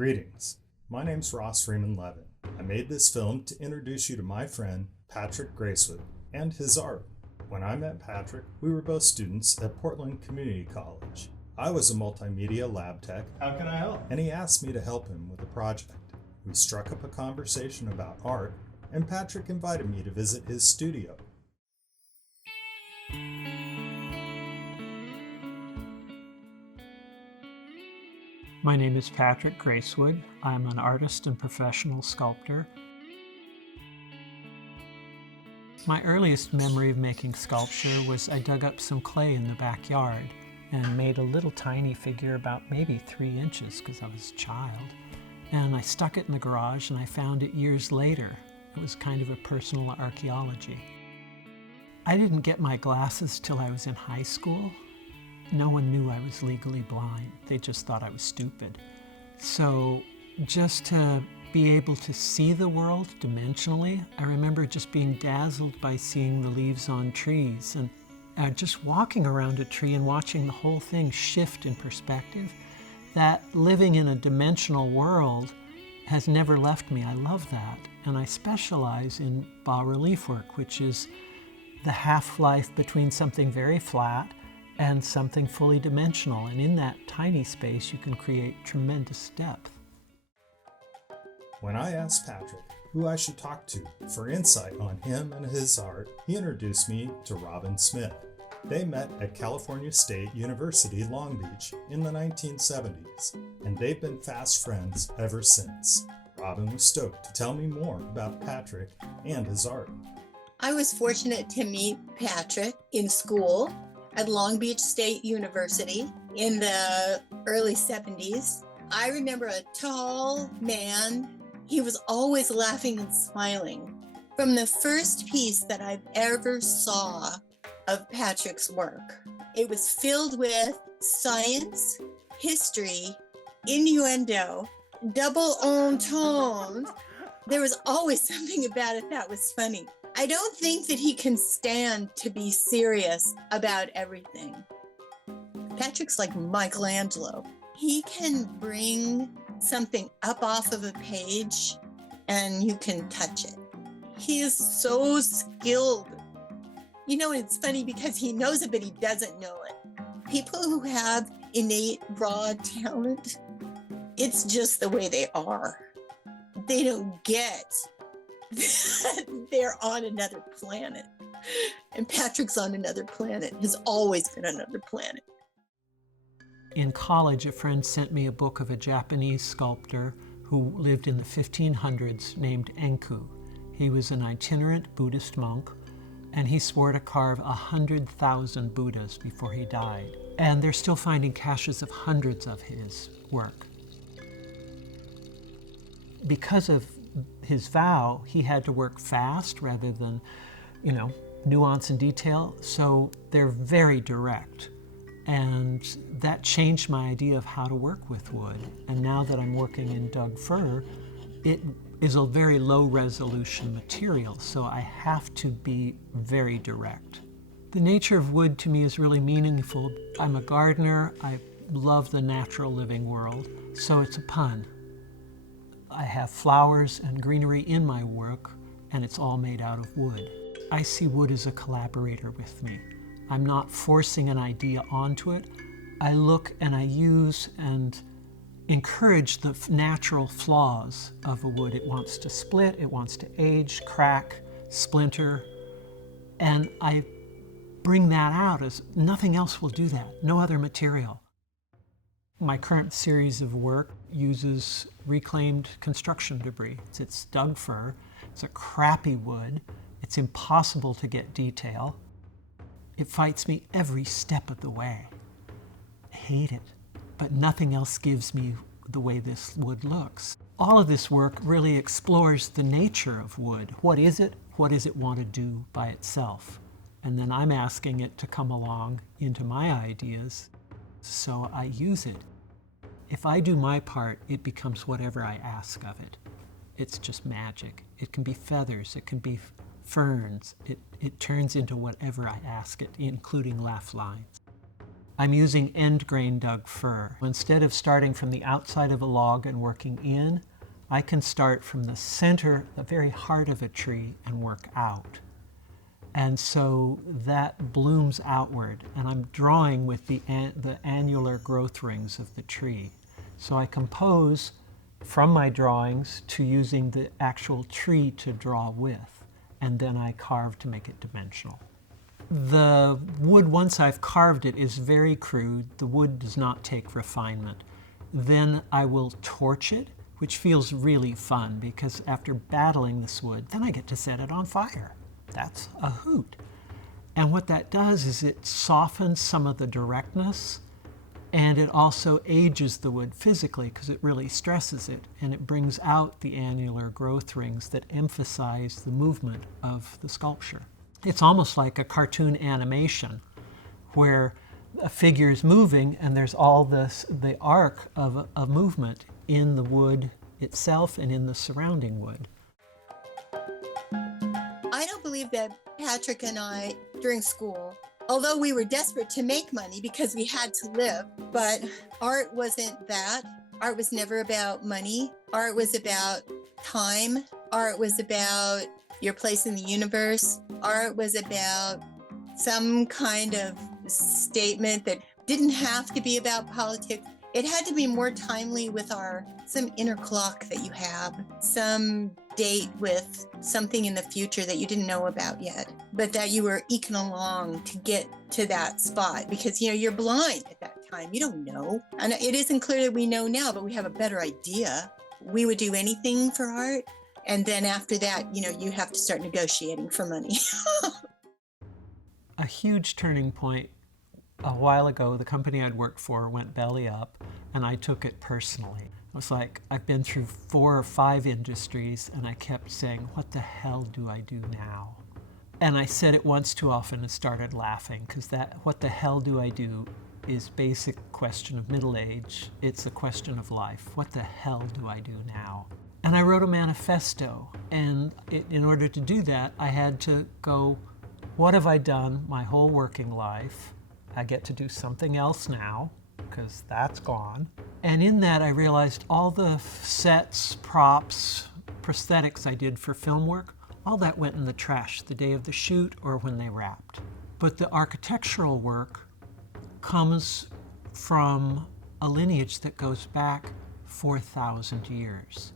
Greetings. My name's Ross Freeman Levin. I made this film to introduce you to my friend Patrick Gracewood and his art. When I met Patrick, we were both students at Portland Community College. I was a multimedia lab tech. How can I help? And he asked me to help him with a project. We struck up a conversation about art, and Patrick invited me to visit his studio. My name is Patrick Gracewood. I'm an artist and professional sculptor. My earliest memory of making sculpture was I dug up some clay in the backyard and made a little tiny figure about maybe 3 inches because I was a child. And I stuck it in the garage and I found it years later. It was kind of a personal archaeology. I didn't get my glasses till I was in high school. No one knew I was legally blind. They just thought I was stupid. So just to be able to see the world dimensionally, I remember just being dazzled by seeing the leaves on trees and just walking around a tree and watching the whole thing shift in perspective. That living in a dimensional world has never left me. I love that. And I specialize in bas-relief work, which is the half-life between something very flat and something fully dimensional. And in that tiny space, you can create tremendous depth. When I asked Patrick who I should talk to for insight on him and his art, he introduced me to Robin Smith. They met at California State University, Long Beach in the 1970s, and they've been fast friends ever since. Robin was stoked to tell me more about Patrick and his art. I was fortunate to meet Patrick in school at Long Beach State University in the early 70s. I remember a tall man. He was always laughing and smiling. From the first piece that I've ever saw of Patrick's work, it was filled with science, history, innuendo, double entendre. There was always something about it that was funny. I don't think that he can stand to be serious about everything. Patrick's like Michelangelo. He can bring something up off of a page and you can touch it. He is so skilled. You know, it's funny because he knows it, but he doesn't know it. People who have innate raw talent, it's just the way they are. They don't get they're on another planet. And Patrick's on another planet, has always been on another planet. In college, a friend sent me a book of a Japanese sculptor who lived in the 1500s named Enku. He was an itinerant Buddhist monk, and he swore to carve 100,000 Buddhas before he died. And they're still finding caches of hundreds of his work. Because of his vow, he had to work fast rather than, nuance and detail. So they're very direct. And that changed my idea of how to work with wood. And now that I'm working in Doug fir, it is a very low resolution material. So I have to be very direct. The nature of wood to me is really meaningful. I'm a gardener. I love the natural living world. So it's a pun. I have flowers and greenery in my work, and it's all made out of wood. I see wood as a collaborator with me. I'm not forcing an idea onto it. I look and I use and encourage the natural flaws of a wood. It wants to split, it wants to age, crack, splinter, and I bring that out as nothing else will do that, no other material. My current series of work uses reclaimed construction debris. It's Doug fir, it's a crappy wood, it's impossible to get detail. It fights me every step of the way. I hate it, but nothing else gives me the way this wood looks. All of this work really explores the nature of wood. What is it? What does it want to do by itself? And then I'm asking it to come along into my ideas, so I use it. If I do my part, it becomes whatever I ask of it. It's just magic. It can be feathers, it can be ferns. It turns into whatever I ask it, including laugh lines. I'm using end grain dug fir. Instead of starting from the outside of a log and working in, I can start from the center, the very heart of a tree, and work out. And so that blooms outward, and I'm drawing with the annular growth rings of the tree. So I compose from my drawings to using the actual tree to draw with, and then I carve to make it dimensional. The wood, once I've carved it, is very crude. The wood does not take refinement. Then I will torch it, which feels really fun because after battling this wood, then I get to set it on fire. That's a hoot. And what that does is it softens some of the directness, and it also ages the wood physically because it really stresses it, and it brings out the annular growth rings that emphasize the movement of the sculpture. It's almost like a cartoon animation where a figure is moving and there's all this, the arc of a movement in the wood itself and in the surrounding wood. I don't believe that Patrick and I, during school, although we were desperate to make money because we had to live, but art wasn't that. Art was never about money. Art was about time. Art was about your place in the universe. Art was about some kind of statement that didn't have to be about politics. It had to be more timely with some inner clock that you have, some date with something in the future that you didn't know about yet, but that you were eking along to get to that spot because, you're blind at that time. You don't know. And it isn't clear that we know now, but we have a better idea. We would do anything for art. And then after that, you have to start negotiating for money. A huge turning point a while ago, the company I'd worked for went belly up, and I took it personally. I was like, I've been through 4 or 5 industries, and I kept saying, what the hell do I do now? And I said it once too often and started laughing, because that what the hell do I do is basic question of middle age. It's a question of life. What the hell do I do now? And I wrote a manifesto, and in order to do that, I had to go, what have I done my whole working life? I get to do something else now, because that's gone. And in that, I realized all the sets, props, prosthetics I did for film work, all that went in the trash the day of the shoot or when they wrapped. But the architectural work comes from a lineage that goes back 4,000 years.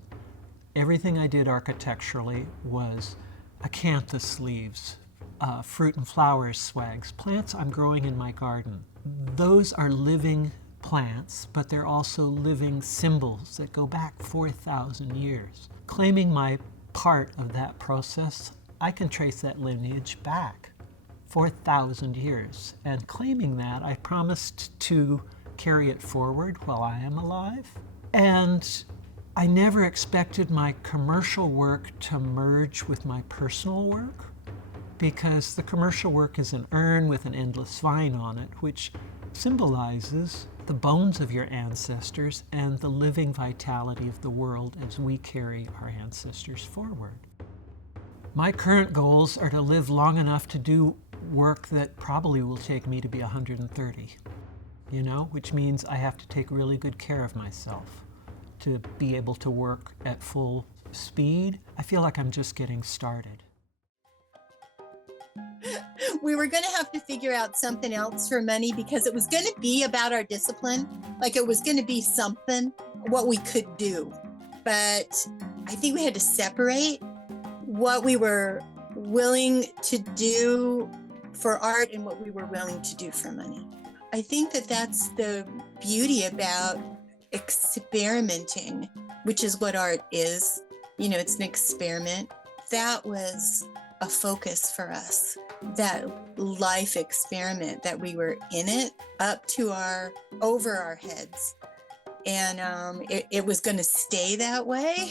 Everything I did architecturally was acanthus leaves, fruit and flowers swags, plants I'm growing in my garden. Those are living plants, but they're also living symbols that go back 4,000 years. Claiming my part of that process, I can trace that lineage back 4,000 years. And claiming that, I promised to carry it forward while I am alive. And I never expected my commercial work to merge with my personal work, because the commercial work is an urn with an endless vine on it, which symbolizes the bones of your ancestors and the living vitality of the world as we carry our ancestors forward. My current goals are to live long enough to do work that probably will take me to be 130, which means I have to take really good care of myself to be able to work at full speed. I feel like I'm just getting started. We were going to have to figure out something else for money because it was going to be about our discipline. Like it was going to be something, what we could do. But I think we had to separate what we were willing to do for art and what we were willing to do for money. I think that that's the beauty about experimenting, which is what art is. It's an experiment. That was a focus for us, that life experiment, that we were in it up to over our heads. And it was going to stay that way.